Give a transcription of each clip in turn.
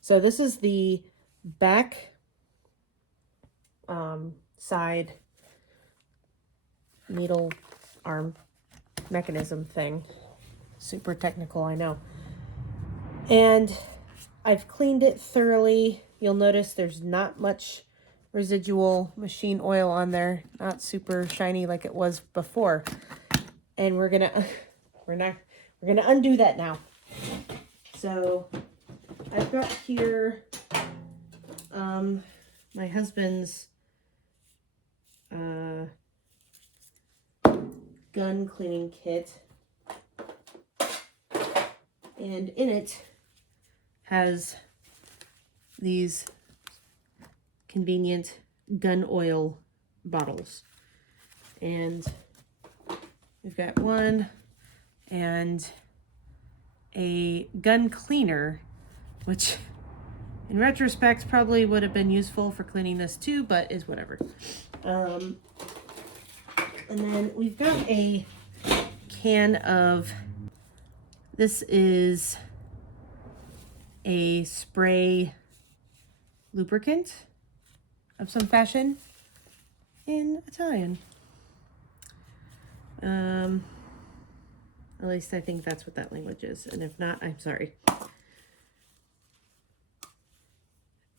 So this is the back side needle arm mechanism thing. Super technical, I know. And I've cleaned it thoroughly. You'll notice there's not much residual machine oil on there. Not super shiny like it was before. And we're gonna undo that now. So I've got here my husband's gun cleaning kit, and in it has these convenient gun oil bottles, and we've got one and a gun cleaner, which in retrospect probably would have been useful for cleaning this too, but is whatever. And then we've got a can of, this is a spray lubricant of some fashion in Italian. At least I think that's what that language is. And if not, I'm sorry.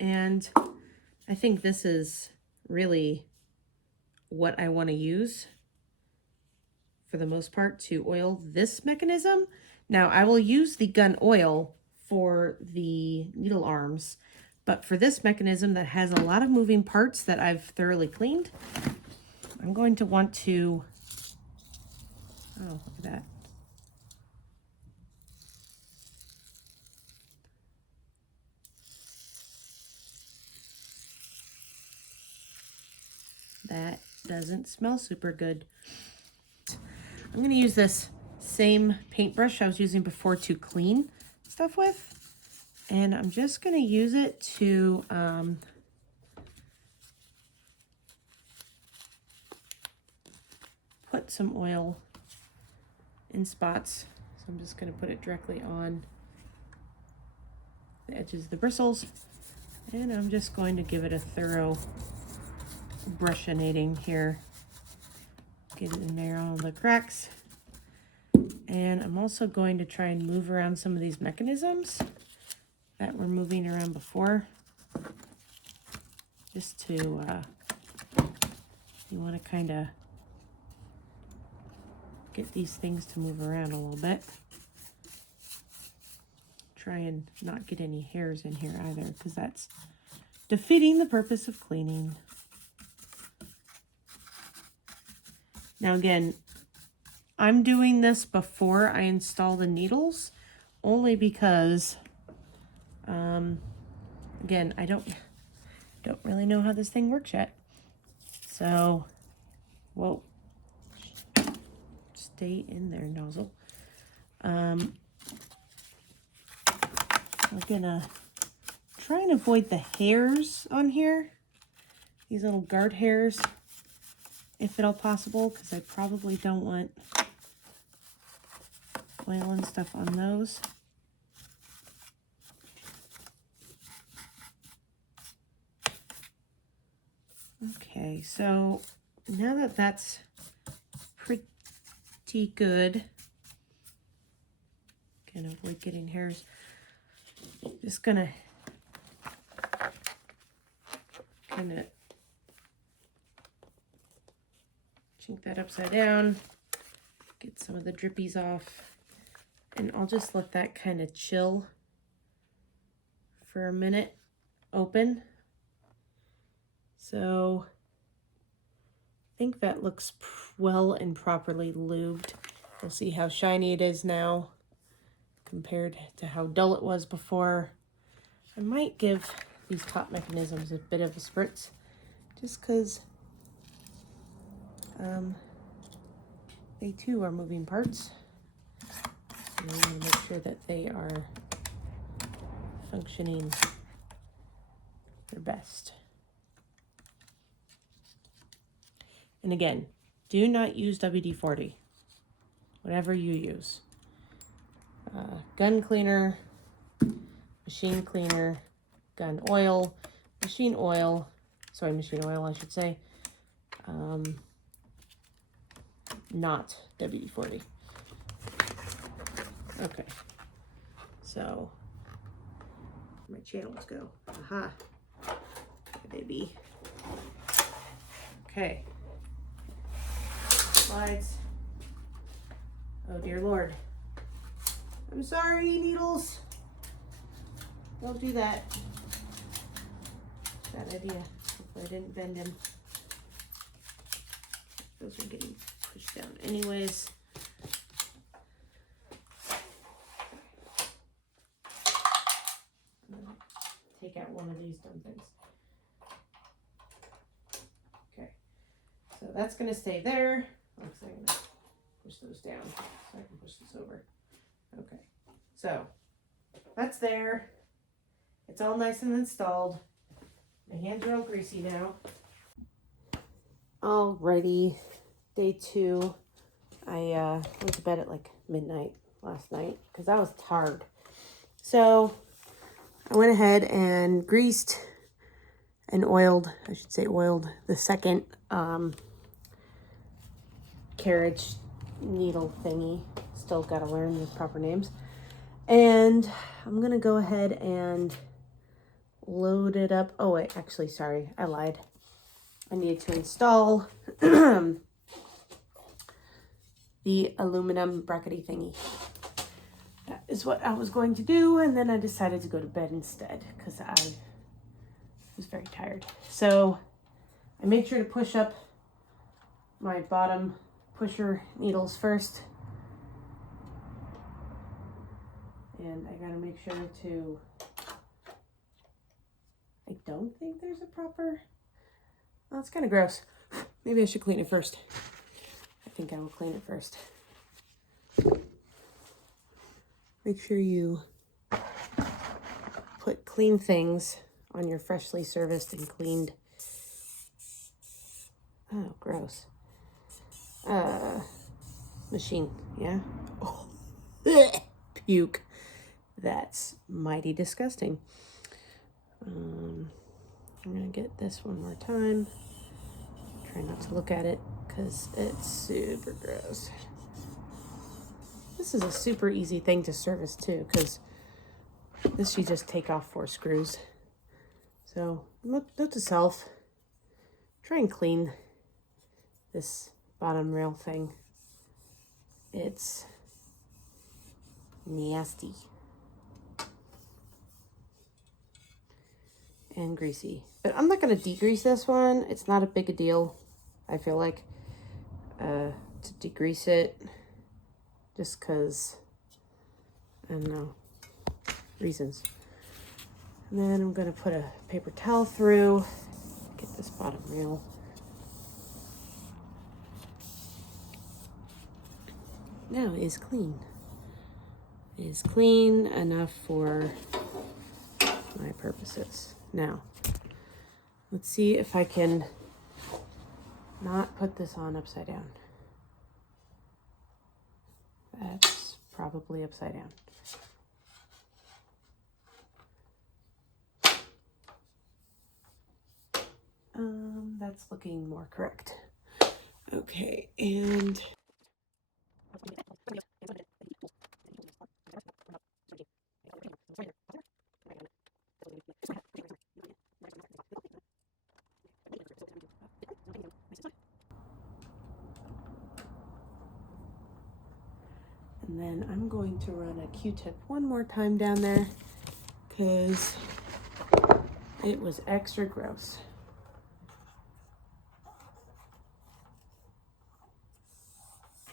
And I think this is really what I want to use for the most part to oil this mechanism. Now I will use the gun oil for the needle arms, but for this mechanism that has a lot of moving parts that I've thoroughly cleaned, I'm going to want to, oh, look at that. That doesn't smell super good. I'm going to use this same paintbrush I was using before to clean stuff with. And I'm just going to use it to put some oil in spots. So I'm just going to put it directly on the edges of the bristles. And I'm just going to give it a thorough brushinating here. Get it in there, all the cracks. And I'm also going to try and move around some of these mechanisms that were moving around before. Just to, you want to kind of get these things to move around a little bit. Try and not get any hairs in here either, because that's defeating the purpose of cleaning. Now again, I'm doing this before I install the needles, only because, again, I don't really know how this thing works yet. So, whoa, stay in there, nozzle. I'm gonna try and avoid the hairs on here, these little guard hairs, if at all possible, because I probably don't want oil and stuff on those. Okay, so now that that's pretty good, can avoid getting hairs, just gonna kind of chink that upside down, get some of the drippies off, and I'll just let that kind of chill for a minute open. So I think that looks well and properly lubed. We'll see how shiny it is now compared to how dull it was before. I might give these top mechanisms a bit of a spritz, just because they too are moving parts. So we want to make sure that they are functioning their best. And again, do not use WD-40, whatever you use. Gun cleaner, machine cleaner, gun oil, machine oil, I should say. Not WD-40. Okay, so my channels go. Aha, baby. Okay, slides. Oh dear Lord. I'm sorry, needles. Don't do that. Bad idea. Hopefully I didn't bend him. Those are getting pushed down anyways. I'm gonna take out one of these dumb things. Okay, so that's gonna stay there. I'm gonna push those down so I can push this over. Okay, so that's there. It's all nice and installed. My hands are all greasy now. Alrighty, day 2. I went to bed at like midnight last night because I was tired. So I went ahead and greased and oiled, the second carriage needle thingy. Still got to learn the proper names. And I'm going to go ahead and load it up. Oh, wait, actually, sorry, I lied. I needed to install the aluminum brackety thingy. That is what I was going to do, and then I decided to go to bed instead because I was very tired. So I made sure to push up my bottom pusher needles first. And I gotta make sure to, I don't think there's a proper, well, it's kind of gross. Maybe I should clean it first. I think I will clean it first. Make sure you put clean things on your freshly serviced and cleaned, oh, gross, machine, yeah? Oh, puke. That's mighty disgusting. I'm gonna get this one more time. Try not to look at it because it's super gross. This is a super easy thing to service too, because this you just take off 4 screws. So note to self, try and clean this bottom rail thing. It's nasty and greasy, but I'm not going to degrease this one. It's not a big a deal, I feel like, to degrease it, just because, I don't know, reasons. And then I'm going to put a paper towel through, get this bottom rail. Now it is clean. It is clean enough for my purposes. Now, let's see if I can not put this on upside down. That's probably upside down. That's looking more correct. Okay, and then I'm going to run a Q-tip one more time down there because it was extra gross.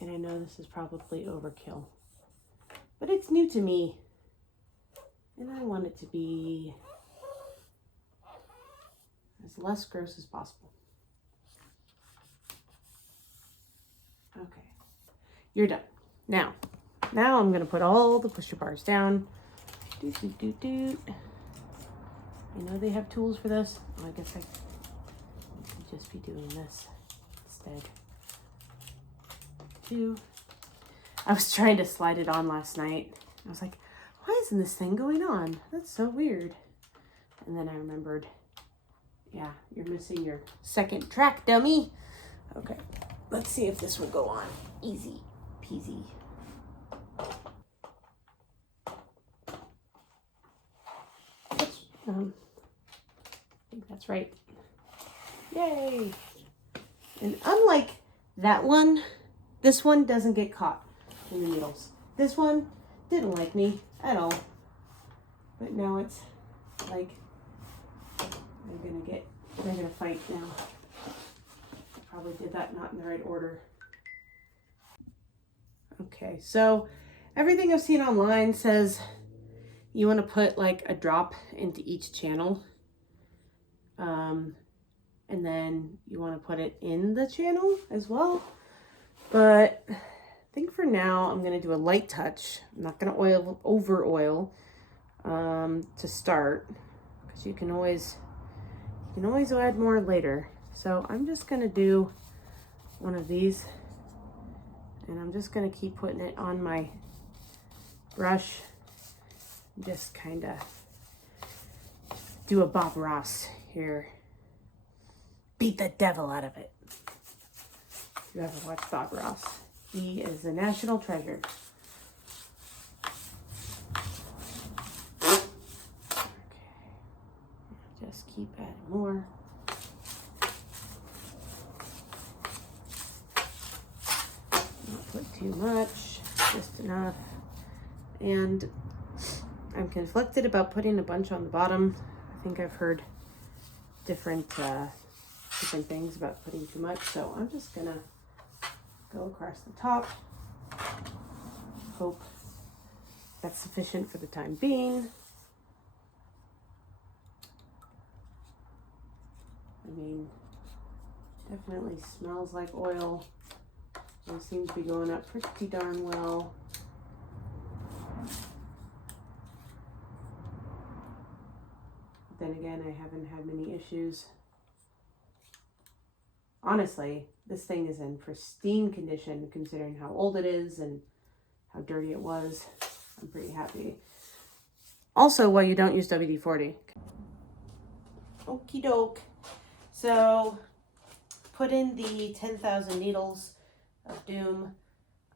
And I know this is probably overkill, but it's new to me and I want it to be as less gross as possible. Okay, you're done. Now I'm gonna put all the pusher bars down. Doot, doot, doot, doot. I know they have tools for this. Oh, I guess I could just be doing this instead. I was trying to slide it on last night. I was like, why isn't this thing going on? That's so weird. And then I remembered, yeah, you're missing your second track, dummy. Okay, let's see if this will go on. Easy peasy. I think that's right. Yay! And unlike that one, this one doesn't get caught in the needles. This one didn't like me at all. But now it's like they're gonna fight now. Probably did that not in the right order. Okay, so everything I've seen online says you want to put like a drop into each channel. And then you want to put it in the channel as well. But I think for now I'm going to do a light touch. I'm not going to over oil to start, because you can always add more later. So I'm just going to do one of these, and I'm just going to keep putting it on my brush. Just kind of do a Bob Ross here. Beat the devil out of it. If you ever watch Bob Ross, he is a national treasure. Okay, just keep adding more. Not put too much, just enough. And I'm conflicted about putting a bunch on the bottom. I think I've heard different things about putting too much, so I'm just gonna go across the top. Hope that's sufficient for the time being. I mean, definitely smells like oil. It seems to be going up pretty darn well. Then again, I haven't had many issues. Honestly, this thing is in pristine condition considering how old it is and how dirty it was. I'm pretty happy. Also, why you don't use WD-40. Okie doke. So, put in the 10,000 needles of doom,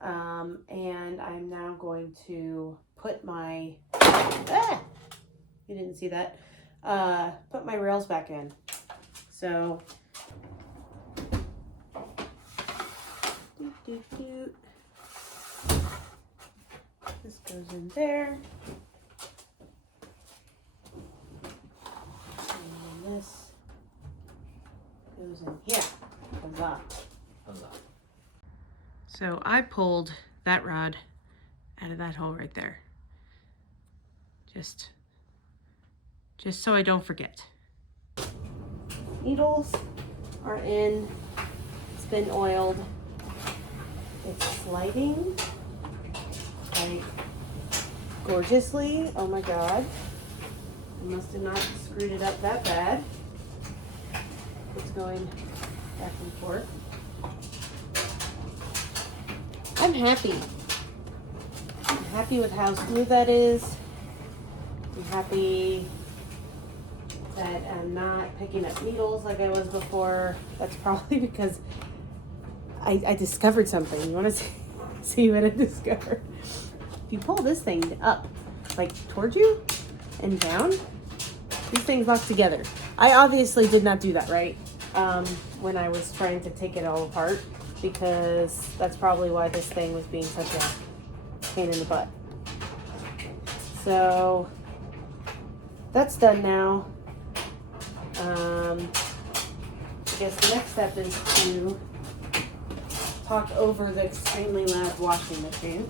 and I'm now going to put my, you didn't see that, put my rails back in. So, this goes in there, and this goes in here. Huzzah. Huzzah. So I pulled that rod out of that hole right there. Just so I don't forget. Needles are in. It's been oiled. It's sliding like gorgeously. Oh my God. I must have not screwed it up that bad. It's going back and forth. I'm happy. I'm happy with how smooth that is. I'm happy that I'm not picking up needles like I was before. That's probably because I discovered something. You want to see what I discovered? If you pull this thing up, like towards you and down, these things lock together. I obviously did not do that right when I was trying to take it all apart, because that's probably why this thing was being such a pain in the butt. So that's done now. I guess the next step is to talk over the extremely loud washing machine.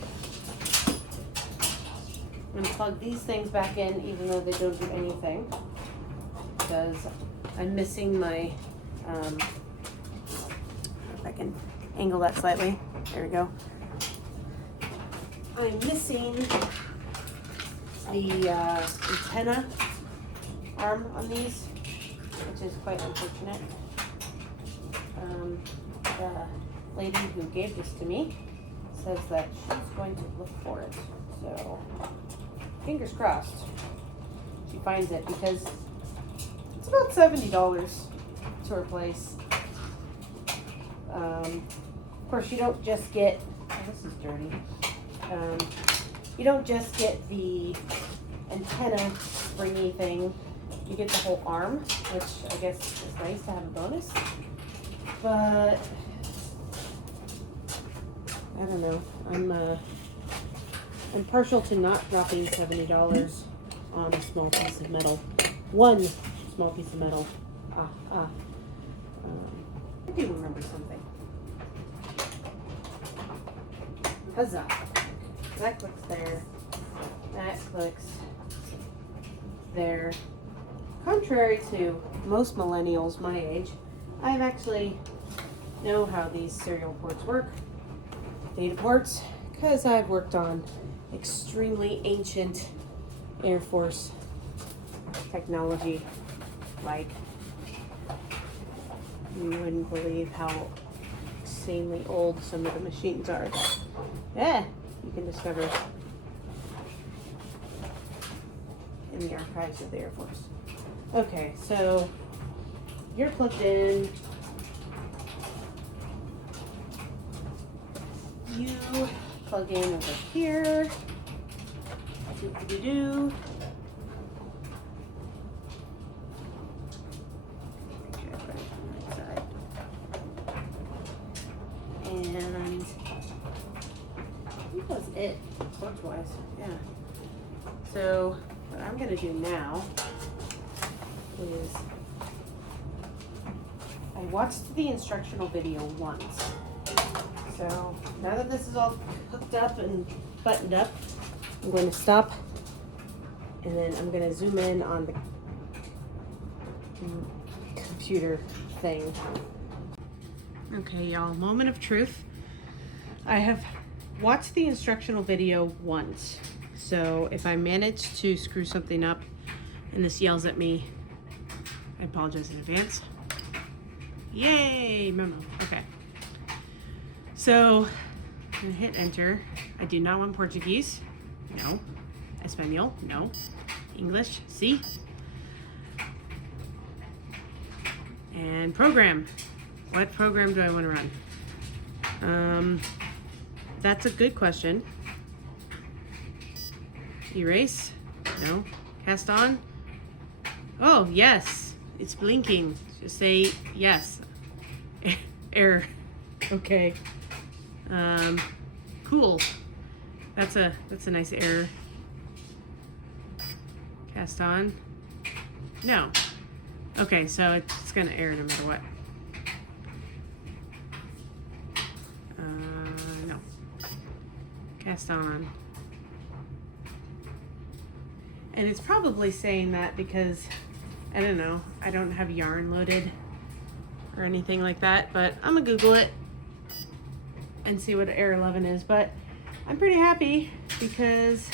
I'm going to plug these things back in even though they don't do anything, because I'm missing my, if I can angle that slightly. There we go. I'm missing the antenna arm on these, which is quite unfortunate. The lady who gave this to me says that she's going to look for it. So, fingers crossed she finds it, because about $70 to replace. Of course, you don't just get, oh, this is dirty. You don't just get the antenna springy thing. You get the whole arm, which I guess is nice to have a bonus. But I don't know. I'm partial to not dropping $70 on a small piece of metal. One small piece of metal. I do remember something. Huzzah. That clicks there. That clicks there. Contrary to most millennials my age, I actually know how these serial ports work. Data ports, because I've worked on extremely ancient Air Force technology. Like, you wouldn't believe how insanely old some of the machines are. Yeah, you can discover in the archives of the Air Force. Okay, so you're plugged in. You plug in over here. Do-do-do-do. And that was it, torch-wise. Yeah. So what I'm gonna do now is I watched the instructional video once. So now that this is all hooked up and buttoned up, I'm going to stop and then I'm going to zoom in on the computer thing. Okay, y'all, moment of truth. I have watched the instructional video once. So if I manage to screw something up and this yells at me, I apologize in advance. Yay, memo. Okay. So I'm gonna hit enter. I do not want Portuguese. No. Espanol. No. English. Sí. And program. What program do I want to run? That's a good question. Erase. No. Cast on. Oh, yes. It's blinking. Just say yes. Error. Okay. Cool. That's a nice error. Cast on. No. Okay, so it's gonna error no matter what. No. Cast on. And it's probably saying that because, I don't know, I don't have yarn loaded or anything like that, but I'm gonna Google it and see what error 11 is. But I'm pretty happy because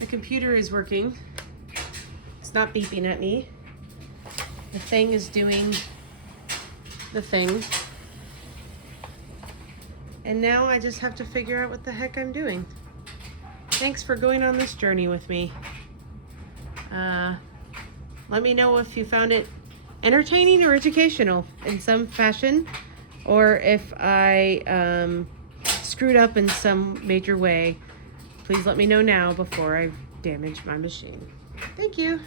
the computer is working. It's not beeping at me. The thing is doing the thing. And now I just have to figure out what the heck I'm doing. Thanks for going on this journey with me. Let me know if you found it entertaining or educational in some fashion, or if I screwed up in some major way. Please let me know now before I damage my machine. Thank you.